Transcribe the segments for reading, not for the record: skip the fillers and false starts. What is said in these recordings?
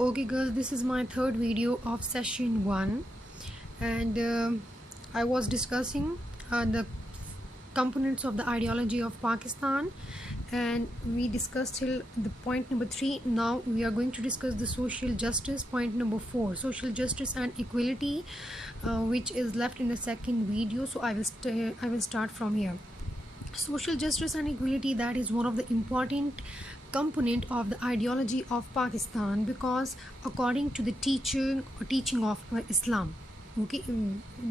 Okay girls, this is my third video of session 1, and I was discussing the components of the ideology of Pakistan, and we discussed till the point number 3. Now we are going to discuss the social justice, point number 4, social justice and equality, which is left in the second video. So I will start from here. Social justice and equality, that is one of the important component of the ideology of Pakistan, because according to the teaching of Islam, okay,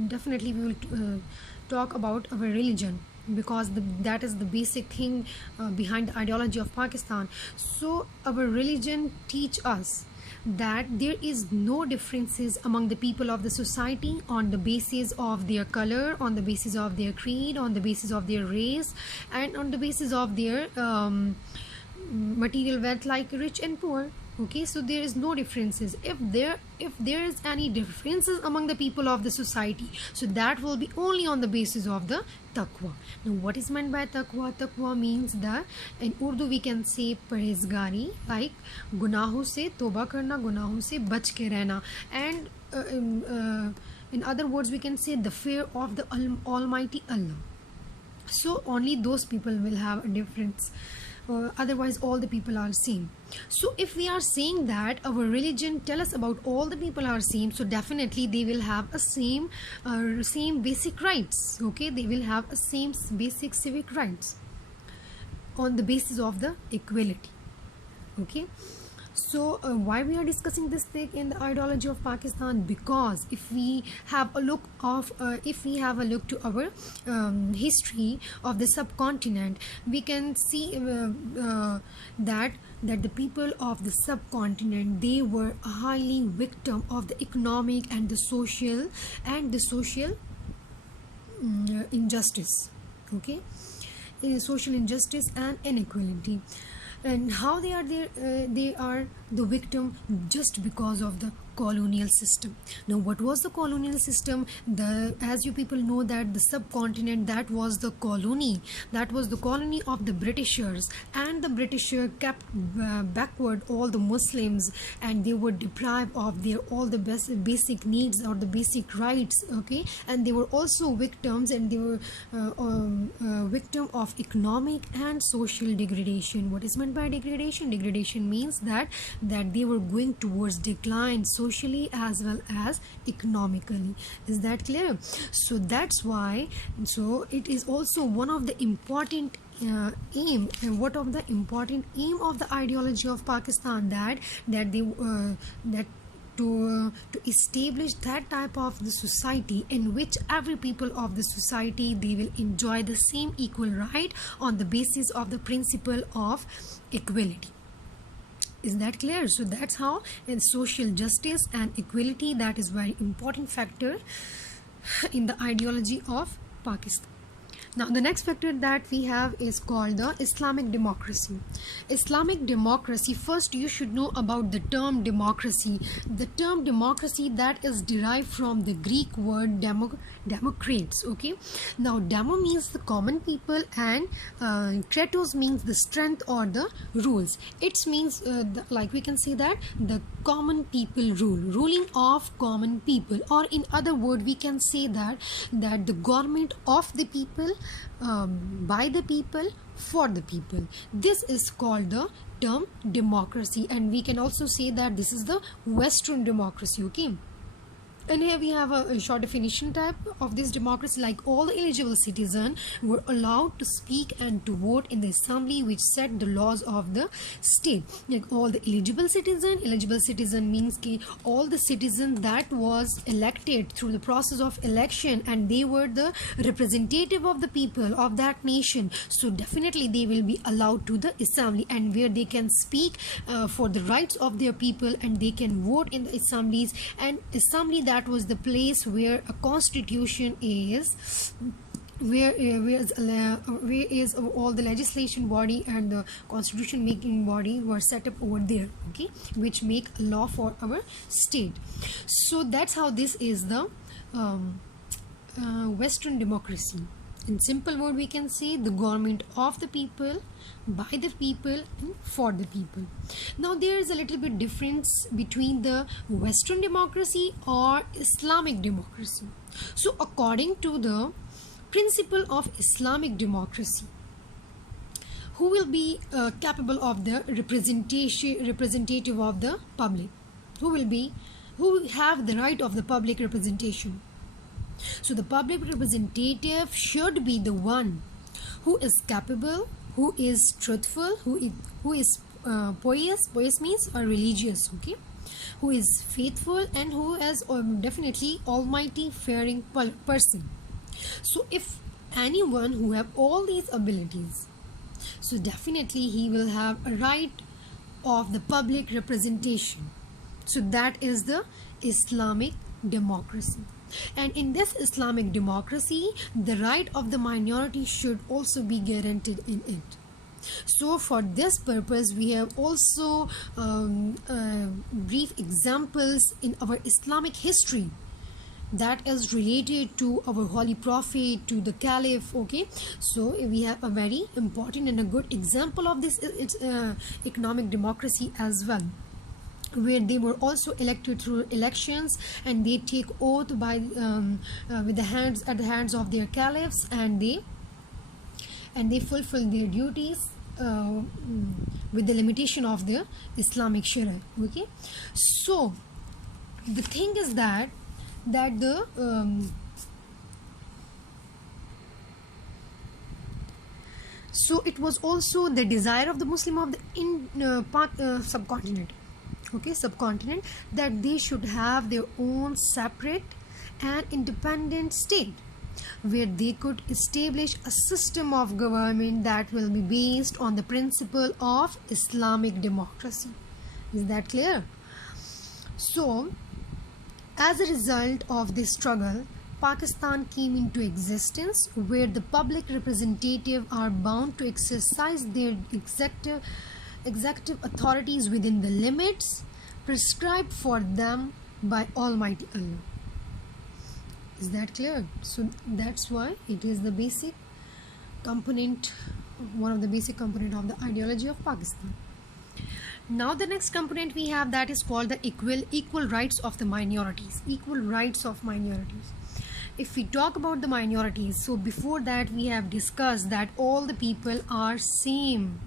definitely we will talk about our religion, because that is the basic thing behind the ideology of Pakistan. So our religion teach us that there is no differences among the people of the society on the basis of their color, on the basis of their creed, on the basis of their race, and on the basis of their material wealth, like rich and poor. Okay, so there is no differences. If there is any differences among the people of the society, so that will be only on the basis of the taqwa. Now what is meant by taqwa? Taqwa means that in Urdu we can say parhezgari, like गुनाहों से तौबा करना, गुनाहों से बच के रहना, and in other words we can say the fear of the Almighty Allah. So only those people will have a difference. Otherwise all the people are same. So if we are saying that our religion tell us about all the people are same, so definitely they will have a same basic rights. Okay, they will have a same basic civic rights on the basis of the equality. Okay, so why we are discussing this thing in the ideology of Pakistan? Because if we have a look to our history of the subcontinent, we can see that the people of the subcontinent, they were highly victim of the economic and the social injustice. Okay, social injustice and inequality. And how they are there? They are the victim just because of the colonial system. Now what was the colonial system? As you people know that the subcontinent, that was the colony of the Britishers, and the Britisher kept backward all the Muslims, and they were deprived of their all the basic needs or the basic rights. Okay, and they were also victims, and they were victim of economic and social degradation. What is meant by degradation? Degradation means that they were going towards decline socially as well as economically. Is that clear? So that's why, so it is also one of the important aim, and what of the important aim of the ideology of Pakistan, that to establish that type of the society in which every people of the society, they will enjoy the same equal right on the basis of the principle of equality. Is that clear? So that's how in social justice and equality, that is very important factor in the ideology of Pakistan. Now the next factor that we have is called the Islamic democracy. Islamic democracy, first you should know about the term democracy. The term democracy, that is derived from the Greek word democrates. Okay, now demo means the common people, and kratos means the strength or the rules. It means like we can say that the common people rule, ruling of common people, or in other word we can say that the government of the people, by the people, for the people. This is called the term democracy, and we can also say that this is the Western democracy. Okay, and here we have a short definition type of this democracy, like all the eligible citizens were allowed to speak and to vote in the assembly which set the laws of the state. Like all the eligible citizen means कि all the citizens that was elected through the process of election, and they were the representative of the people of that nation, so definitely they will be allowed to the assembly, and where they can speak for the rights of their people, and they can vote in the assemblies. And assembly, that was the place where a constitution is, where is all the legislation body and the constitution making body were set up over there. Okay, which make a law for our state. So that's how this is the Western democracy. In simple word, we can say the government of the people, by the people, and for the people. Now there is a little bit difference between the Western democracy or Islamic democracy. So according to the principle of Islamic democracy, who will be capable of the representative of the public? Who have the right of the public representation? So the public representative should be the one who is capable, who is truthful, who is pious. Pious means religious, okay? Who is faithful, and who is definitely almighty fearing person. So if anyone who have all these abilities, so definitely he will have a right of the public representation. So that is the Islamic democracy. And in this Islamic democracy, the right of the minority should also be guaranteed in it. So for this purpose, we have also brief examples in our Islamic history that is related to our holy prophet, to the caliph, okay? So we have a very important and a good example of this economic democracy as well, where they were also elected through elections, and they take oath by with the hands at the hands of their caliphs, and they fulfill their duties with the limitation of the Islamic Sharia, okay? So the thing is that the so it was also the desire of the Muslim of the subcontinent, okay, subcontinent, that they should have their own separate and independent state, where they could establish a system of government that will be based on the principle of Islamic democracy. Is that clear? So as a result of this struggle, Pakistan came into existence, where the public representatives are bound to exercise their executive authorities within the limits prescribed for them by Almighty Allah. Is that clear? So that's why it is the basic component, one of the basic component of the ideology of Pakistan. Now the next component we have, that is called the equal rights of the minorities. Equal rights of minorities. If we talk about the minorities, so before that we have discussed that all the people are same,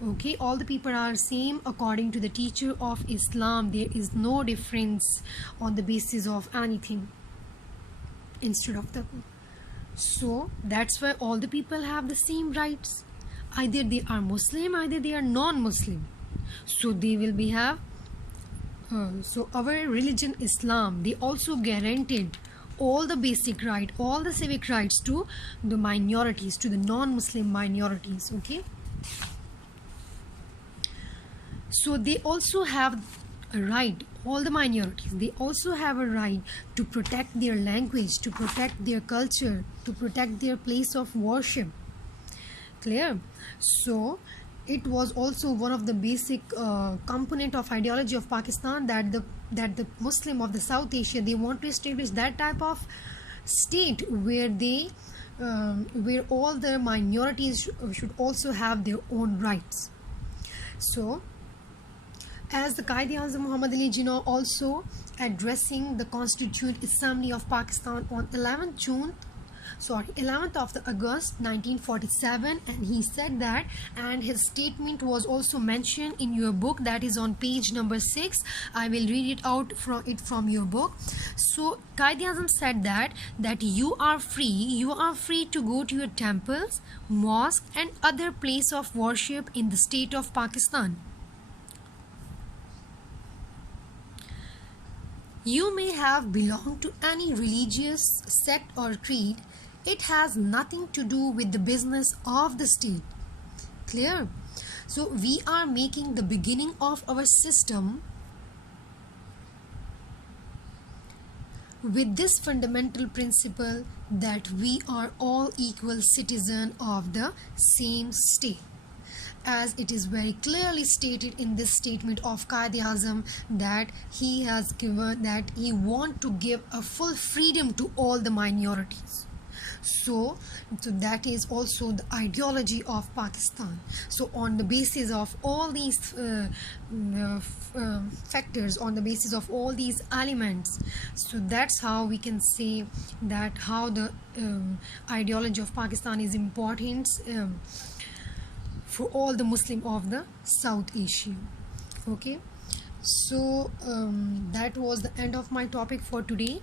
okay? All the people are same according to the teacher of Islam. There is no difference on the basis of anything instead of the. So that's why all the people have the same rights. Either they are Muslim, either they are non-Muslim. So they will be have so our religion Islam, they also guaranteed all the basic right, all the civic rights to the minorities, to the non-Muslim minorities, okay? So they also have a right, all the minorities, they also have a right to protect their language, to protect their culture, to protect their place of worship. Clear? So it was also one of the basic component of ideology of Pakistan, that the Muslim of the South Asia, they want to establish that type of state where they where all the minorities should also have their own rights. So as the Quaid-e-Azam Muhammad Ali Jinnah also addressing the Constituent Assembly of Pakistan on 11th of the August 1947, and he said that, and his statement was also mentioned in your book, that is on page number 6. I will read it out from your book. So Quaid-e-Azam said that you are free to go to your temples, mosque and other place of worship in the state of Pakistan. You may have belonged to any religious sect or creed. It has nothing to do with the business of the state. Clear? So we are making the beginning of our system with this fundamental principle, that we are all equal citizens of the same state. As it is very clearly stated in this statement of Quaid-e-Azam, that he has given, that he want to give a full freedom to all the minorities. So that is also the ideology of Pakistan. So on the basis of all these factors, on the basis of all these elements, so that's how we can say that how the ideology of Pakistan is important for all the Muslim of the South Asia. Okay, so that was the end of my topic for today.